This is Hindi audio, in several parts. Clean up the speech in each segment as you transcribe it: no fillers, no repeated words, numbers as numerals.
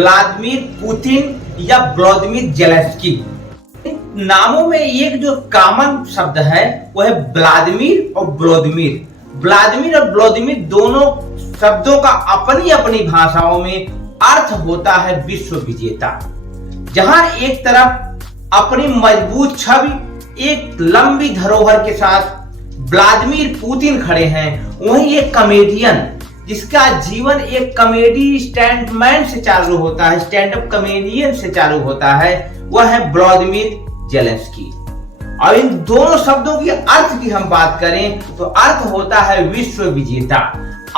व्लादिमीर पुतिन या व्लादिमीर जेलेंस्की। नामों में एक जो कॉमन शब्द है वो है व्लादिमीर और व्लादिमीर। व्लादिमीर और व्लादिमीर दोनों शब्दों का अपनी अपनी भाषाओं में अर्थ होता है विश्व विजेता। जहां एक तरफ अपनी मजबूत छवि एक लंबी धरोहर के साथ व्लादिमीर पुतिन खड़े हैं, वहीं एक कॉमेडियन जिसका जीवन एक कॉमेडी स्टैंडमैन से चालू होता है, स्टैंड अप कॉमेडियन से चालू होता है, वह है व्लादिमीर जेलेंस्की। और इन दोनों शब्दों की अर्थ की हम बात करें तो अर्थ होता है विश्व विजेता।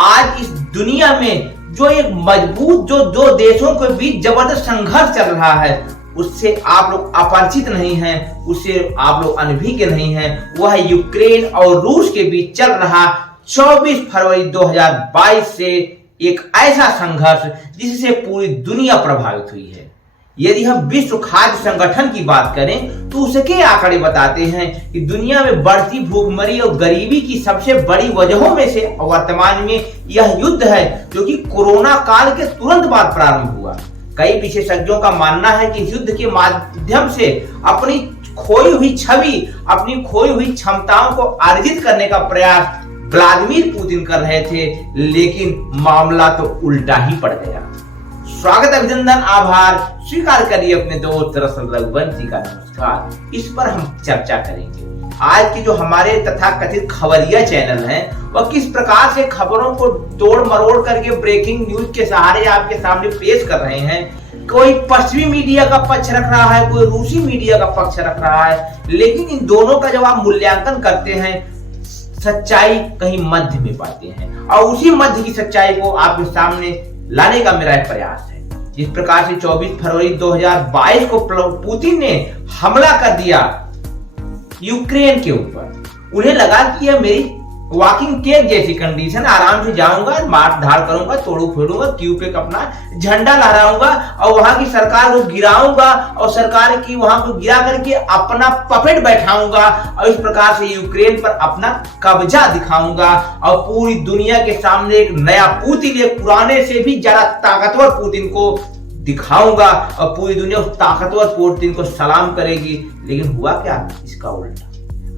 आज इस दुनिया में जो एक मजबूत जो दो देशों के बीच जबरदस्त संघर्ष चल रहा है, उससे आप लोग अपरिचित नहीं हैं, उससे आप लोग अनभिज्ञ नहीं हैं। वह है यूक्रेन और रूस के बीच चल रहा 24 फरवरी 2022 से एक ऐसा संघर्ष जिससे पूरी दुनिया प्रभावित हुई है। यदि हम विश्व खाद्य संगठन की बात करें तो उसके आंकड़े बताते हैं कि दुनिया में बढ़ती भूखमरी और गरीबी की सबसे बड़ी वजहों में से वर्तमान में यह युद्ध है, जो कि कोरोना काल के तुरंत बाद प्रारंभ हुआ। कई विशेषज्ञों का मानना है कि इस युद्ध के माध्यम से अपनी खोई हुई छवि, अपनी खोई हुई क्षमताओं को अर्जित करने का प्रयास व्लादिमीर पुतिन कर रहे थे, लेकिन मामला तो उल्टा ही पड़ गया। स्वागत, अभिनंदन, आभार स्वीकार करिए अपने दोस्त रसल रघुवंशी का नमस्कार। इस पर हम चर्चा करेंगे। आज की जो हमारे तथाकथित खबरिया चैनल हैं, वह किस प्रकार से खबरों को तोड़ मरोड़ करके ब्रेकिंग न्यूज के सहारे आपके सामने पेश कर रहे हैं। कोई पश्चिमी मीडिया का पक्ष रख रहा है, कोई रूसी मीडिया का पक्ष रख रहा है, लेकिन इन दोनों का जब आप मूल्यांकन करते हैं, सच्चाई कहीं मध्य में पाते हैं और उसी मध्य की सच्चाई को आपके सामने लाने का मेरा प्रयास है। जिस प्रकार से 24 फरवरी 2022 को पुतिन ने हमला कर दिया यूक्रेन के ऊपर, उन्हें लगा कि यह मेरी वॉकिंग केक जैसी कंडीशन, आराम से जाऊंगा, मार धाड़ करूंगा, तोड़ू फोड़ूंगा, क्यू पे अपना झंडा लहराऊंगा और वहां की सरकार को गिराऊंगा और सरकार की वहां को गिरा करके अपना पपेट बैठाऊंगा और इस प्रकार से यूक्रेन पर अपना कब्जा दिखाऊंगा और पूरी दुनिया के सामने एक नया पुतिन, एक पुराने से भी ज्यादा ताकतवर पुतिन को दिखाऊंगा और पूरी दुनिया उस ताकतवर पुतिन को सलाम करेगी। लेकिन हुआ क्या? इसका उल्टा।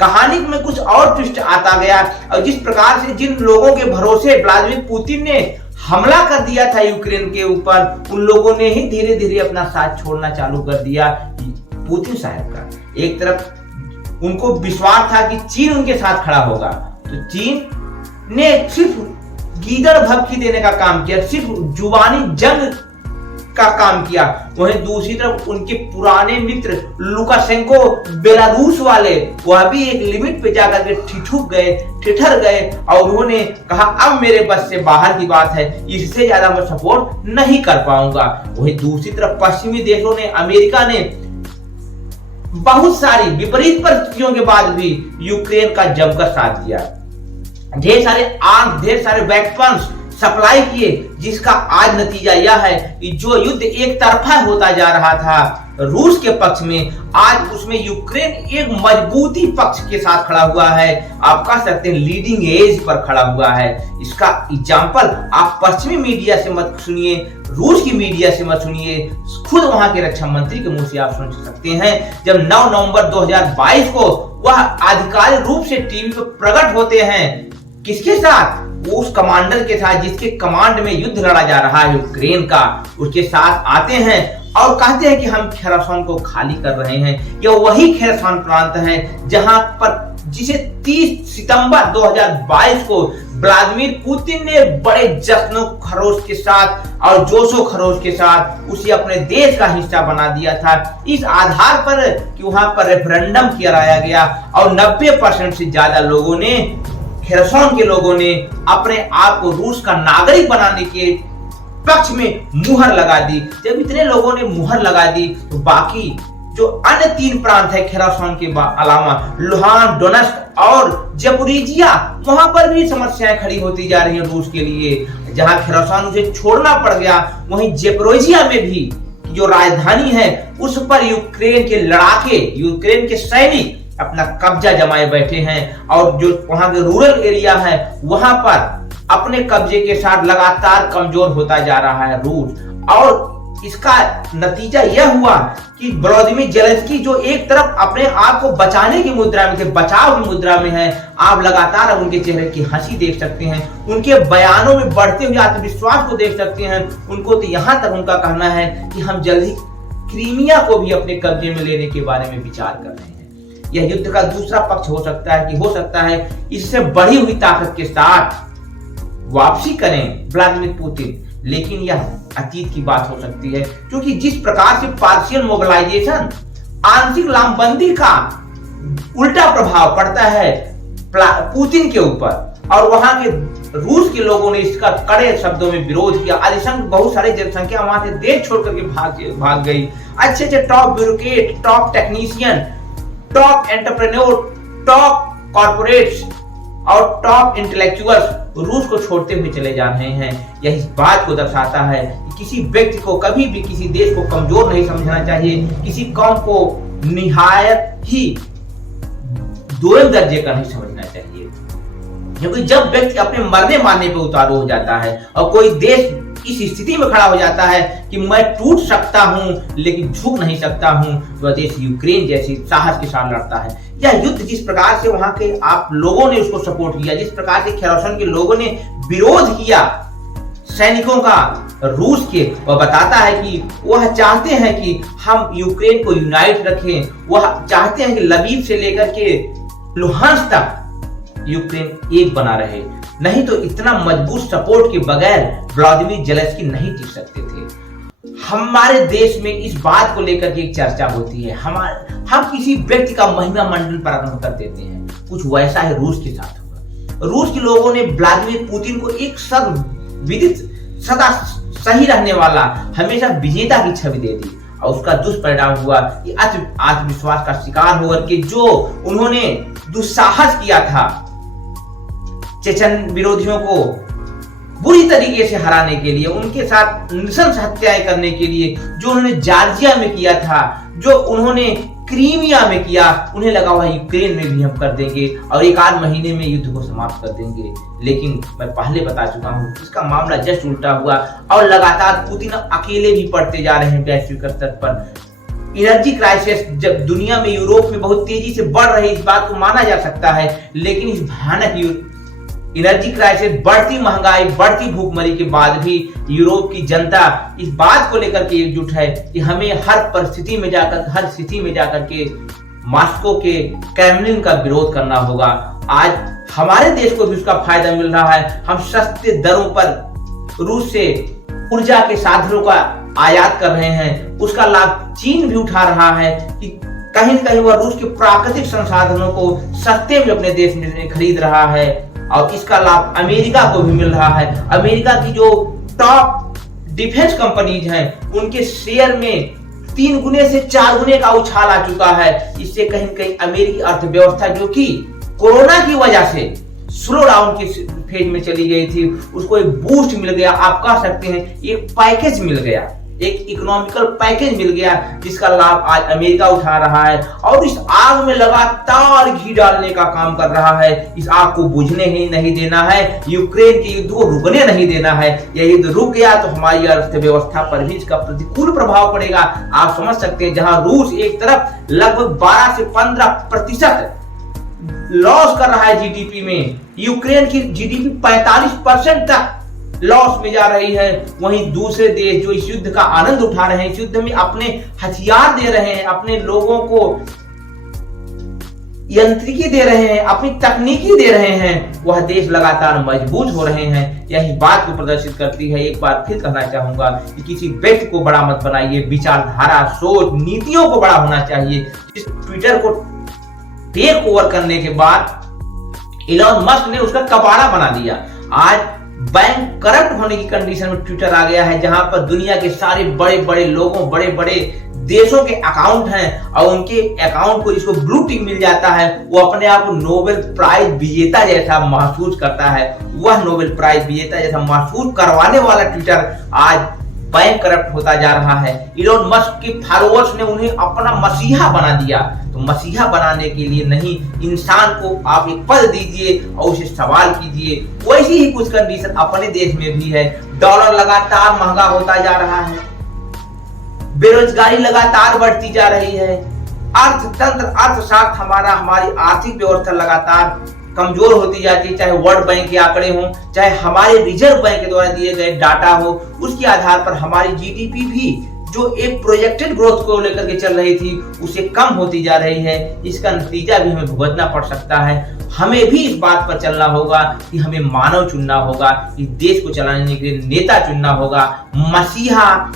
कहानी में कुछ और ट्विस्ट आता गया और जिस प्रकार से जिन लोगों के भरोसे व्लादिमीर पुतिन ने हमला कर दिया था यूक्रेन के ऊपर, उन लोगों ने ही धीरे धीरे अपना साथ छोड़ना चालू कर दिया पुतिन साहब का। एक तरफ उनको विश्वास था कि चीन उनके साथ खड़ा होगा, तो चीन ने सिर्फ गीदड़ भभकी देने का काम किया, सिर्फ जुबानी जंग का काम किया। वहीं दूसरी तरफ उनके पुराने मित्र लुकाशेंको बेलारूस वाले, वह भी एक लिमिट पे जाकर के ठिठर गए और उन्होंने कहा अब मेरे बस से बाहर की बात है, इससे ज्यादा मैं सपोर्ट नहीं कर पाऊंगा। वहीं दूसरी तरफ पश्चिमी देशों ने, अमेरिका ने बहुत सारी विपरीत परिस्थितियों के बाद भी यूक्रेन का जमकर साथ दिया। ढेर सारे आर्म्स, ढेर सारे वेपन्स सप्लाई किए, जिसका आज नतीजा यह है कि जो युद्ध एक तरफा होता जा रहा था रूस के पक्ष में, आज उसमें यूक्रेन एक मजबूती पक्ष के साथ खड़ा हुआ है। आप कह सकते हैं लीडिंग एज पर खड़ा हुआ है। इसका एग्जाम्पल आप पश्चिमी मीडिया से मत सुनिए, रूस की मीडिया से मत सुनिए, खुद वहां के रक्षा मंत्री के मुंह से आप सुन सकते हैं। जब 9 नवंबर 2022 को वह आधिकारिक रूप से टीवी पर प्रकट होते हैं, किसके साथ? उस कमांडर के साथ जिसके कमांड में युद्ध लड़ा जा रहा है यूक्रेन का, उसके साथ आते हैं और कहते हैं कि हम खेरासन को खाली कर रहे हैं। यह वही खेरासन प्रांत है जहां पर जिसे 30 सितंबर 2022 को व्लादिमीर पुतिन ने बड़े जश्न खरोश के साथ और जोशो खरोश के साथ उसे अपने देश का हिस्सा बना दिया था, इस आधार पर कि वहां पर रेफरेंडम कराया गया और 90% से ज्यादा लोगों ने, खेरसन के लोगों ने अपने आप को रूस का नागरिक बनाने के पक्ष में मुहर लगा दी। जब इतने लोगों ने मुहर लगा दी तो बाकी जो अन्य 3 प्रांत है खेरसन के अलावा, लुहान, डोनेट्स्क और ज़पोरिजिया, वहां पर भी समस्याएं खड़ी होती जा रही है रूस के लिए। जहां खेरसन उसे छोड़ना पड़ गया, वहीं ज़पोरिजिया में भी जो राजधानी है उस पर यूक्रेन के लड़ाके, यूक्रेन के सैनिक अपना कब्जा जमाए बैठे हैं और जो वहां के रूरल एरिया है वहां पर अपने कब्जे के साथ लगातार कमजोर होता जा रहा है रूस। और इसका नतीजा यह हुआ कि व्लादिमीर जेलेंस्की जो एक तरफ अपने आप को बचाने की मुद्रा में थे, बचाव की मुद्रा में है, आप लगातार अब उनके चेहरे की हंसी देख सकते हैं, उनके बयानों में बढ़ते हुए आत्मविश्वास को देख सकते हैं। उनको तो यहां तक उनका कहना है कि हम जल्द ही क्रीमिया को भी अपने कब्जे में लेने के बारे में विचार कर रहे हैं। यह युद्ध का दूसरा पक्ष हो सकता है इससे बढ़ी हुई ताकत के साथ वापसी करें व्लादिमीर पुतिन, लेकिन यह अतीत की बात हो सकती है, क्योंकि जिस प्रकार से पार्शियल मोबिलाइजेशन, आंशिक लामबंदी का उल्टा प्रभाव पड़ता है पुतिन के ऊपर और वहां के रूस के लोगों ने इसका कड़े शब्दों में विरोध किया। अधिसंख्य बहुत सारे जनसंख्या वहां से देश छोड़ करके भाग गई। अच्छे top bureaucrat, top technician, top entrepreneur, top corporates और टॉप इंटेलेक्चुअल्स रूस को छोड़ते हुए चले जा रहे हैं। यह इस बात को दर्शाता है कि किसी व्यक्ति को कभी भी किसी देश को कमजोर नहीं समझना चाहिए, किसी कौम को निहायत ही दोयम दर्जे का नहीं समझना चाहिए, क्योंकि जब व्यक्ति अपने मरने मारने पे उतारू हो जाता है और कोई देश इस स्थिति में खड़ा हो जाता है कि मैं टूट सकता हूं लेकिन झुक नहीं सकता हूं, तो देश यूक्रेन जैसी साहस के साथ लड़ता है। यह युद्ध जिस प्रकार से वहां के आप लोगों ने उसको सपोर्ट किया, जिस प्रकार से खेरोसन के लोगों ने विरोध किया सैनिकों का रूस के, वह बताता है कि वह चाहते हैं कि हम यूक्रेन को यूनाइट रखें, वह चाहते हैं कि लबीब से लेकर के लुहांस तक यूक्रेन एक बना रहे, नहीं तो इतना मजबूत सपोर्ट के बगैर व्लादिमीर जेलेंस्की नहीं टिक सकते थे। हमारे देश में इस बात को लेकर के एक चर्चा होती है, हम किसी व्यक्ति का महिमा मंडन प्रारंभ कर देते हैं, कुछ वैसा है रूस के साथ हुआ। रूस के लोगों ने व्लादिमीर पुतिन को एक सर्वविदित, सदा सही रहने वाला, हमेशा विजेता की छवि दे दी और उसका दुष्परिणाम हुआ कि आत्मविश्वास का शिकार होकर के जो उन्होंने दुस्साहस किया था चेचन विरोधियों को बुरी तरीके से हराने के लिए, उनके साथ नृशंस हत्याएं करने के लिए, जो उन्होंने जॉर्जिया में किया था, जो उन्होंने क्रीमिया में किया, उन्हें लगा हुआ यूक्रेन में भी हम कर देंगे और एक आध महीने में युद्ध को समाप्त कर देंगे। लेकिन मैं पहले बता चुका हूं इसका मामला जस्ट उल्टा हुआ और लगातार पुतिन अकेले भी पड़ते जा रहे हैं वैश्विक स्तर पर। एनर्जी क्राइसिस जब दुनिया में, यूरोप में बहुत तेजी से बढ़ रही, इस बात को माना जा सकता है, लेकिन इस भयानक एनर्जी क्राइसिस, बढ़ती महंगाई, बढ़ती भूखमरी के बाद भी यूरोप की जनता इस बात को लेकर के एकजुट है कि हमें हर स्थिति में जाकर के मॉस्को के क्रेमलिन का विरोध करना होगा। आज हमारे देश को भी उसका फायदा मिल रहा है, हम सस्ते दरों पर रूस से ऊर्जा के साधनों का आयात कर रहे हैं, उसका लाभ चीन भी उठा रहा है कि कहीं न कहीं वह रूस के प्राकृतिक संसाधनों को सस्ते में अपने देश में खरीद रहा है और इसका लाभ अमेरिका को भी मिल रहा है। अमेरिका की जो टॉप डिफेंस कंपनीज हैं उनके शेयर में 3 गुने से 4 गुने का उछाल आ चुका है। इससे कहीं न कहीं अमेरिकी अर्थव्यवस्था जो कि कोरोना की वजह से स्लो डाउन की फेज में चली गई थी, उसको एक बूस्ट मिल गया, आप कह सकते हैं एक पैकेज मिल गया, एक इकोनॉमिकल पैकेज मिल गया जिसका लाभ आज अमेरिका उठा रहा है और इस आग में लगातार घी डालने का काम कर रहा है। इस आग को बुझने ही नहीं देना है, यूक्रेन के युद्ध को रुकने नहीं देना है। यह युद्ध रुक गया तो हमारी अर्थव्यवस्था पर भी इसका प्रतिकूल प्रभाव पड़ेगा। आप समझ सकते हैं, जहां रूस एक तरफ लगभग 12 से 15% लॉस कर रहा है जीडीपी में, यूक्रेन की जीडीपी 45% तक लॉस में जा रही है, वहीं दूसरे देश जो इस युद्ध का आनंद उठा रहे हैं, इस युद्ध में अपने हथियार दे रहे हैं, अपने लोगों को यंत्रिकी दे रहे हैं, अपनी तकनीकी दे रहे हैं, वह देश लगातार मजबूत हो रहे हैं। यही बात को प्रदर्शित करती है। एक बार फिर कहना चाहूंगा कि किसी व्यक्ति को बड़ा मत बनाइए, विचारधारा, सोच, नीतियों को बड़ा होना चाहिए। इस ट्विटर को टेक ओवर करने के बाद इलॉन मस्क ने उसका कबाड़ा बना दिया। आज बैंक करप्ट होने की कंडीशन में ट्विटर आ गया है, जहां पर दुनिया के सारे बड़े बड़े लोगों, बड़े बड़े देशों के अकाउंट हैं और उनके अकाउंट को इसको ब्लू टिक मिल जाता है। वो अपने आप को नोबेल प्राइज विजेता जैसा महसूस करता है। वह नोबेल प्राइज विजेता जैसा महसूस करवाने वाला ट्विटर आज बैंक करप्ट होता जा रहा है। इलोन मस्क के फॉलोअर्स ने उन्हें अपना मसीहा बना दिया। तो मसीहा बनाने के लिए नहीं, इंसान को आप एक पद दीजिए और उसे सवाल कीजिए। वैसी ही कुछ कंडीशन अपने देश में भी है। डॉलर लगातार महंगा होता जा रहा है, बेरोजगारी लगातार बढ़ती जा रही है, अर्थतंत्र अर्थशास्त्र हमारी आर्थिक व्यवस्था लगातार कमजोर होती जाती है, चाहे वर्ल्ड बैंक के आंकड़े हों, चाहे हमारे रिजर्व बैंक के द्वारा दिए गए डाटा हो, उसके आधार पर हमारी जीडीपी भी जो एक प्रोजेक्टेड ग्रोथ को लेकर के चल रही थी उसे कम होती जा रही है। इसका नतीजा भी हमें भुगतना पड़ सकता है। हमें भी इस बात पर चलना होगा कि हमें मानव चुनना होगा, इस देश को चलाने के लिए नेता चुनना होगा, मसीहा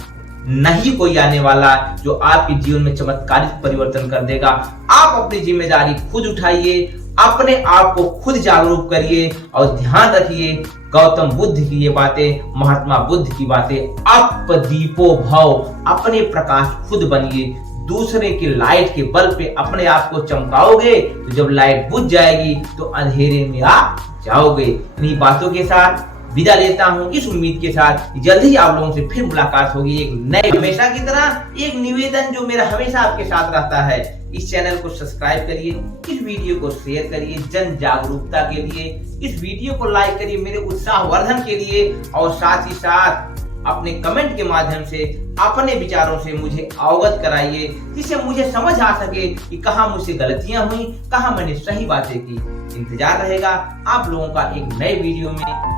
नहीं कोई आने वाला जो आपके जीवन में चमत्कारिक परिवर्तन कर देगा। आप अपनी जिम्मेदारी खुद उठाइए, अपने आप को खुद जागरूक करिए और ध्यान रखिए गौतम बुद्ध की ये बातें, महात्मा बुद्ध की बातें, अप दीपो भव, अपने प्रकाश खुद बनिए। दूसरे की लाइट के बल पे अपने आप को चमकाओगे तो जब लाइट बुझ जाएगी तो अंधेरे में आ जाओगे। इन्हीं बातों के साथ विदा लेता हूं, इस उम्मीद के साथ कि जल्दी ही आप लोगों से फिर मुलाकात होगी एक नए। हमेशा की तरह एक निवेदन जो मेरा हमेशा आपके साथ रहता है, इस चैनल को सब्सक्राइब करिए, इस वीडियो को शेयर करिए जन जागरूकता के लिए, इस वीडियो को लाइक करिए मेरे उत्साहवर्धन के लिए, और साथ ही साथ अपने कमेंट के माध्यम से अपने विचारों से मुझे अवगत कराइए, जिससे मुझे समझ आ सके कि कहाँ मुझसे गलतियां हुई, कहाँ मैंने सही बातें की। इंतजार रहेगा आप लोगों का एक नए वीडियो में।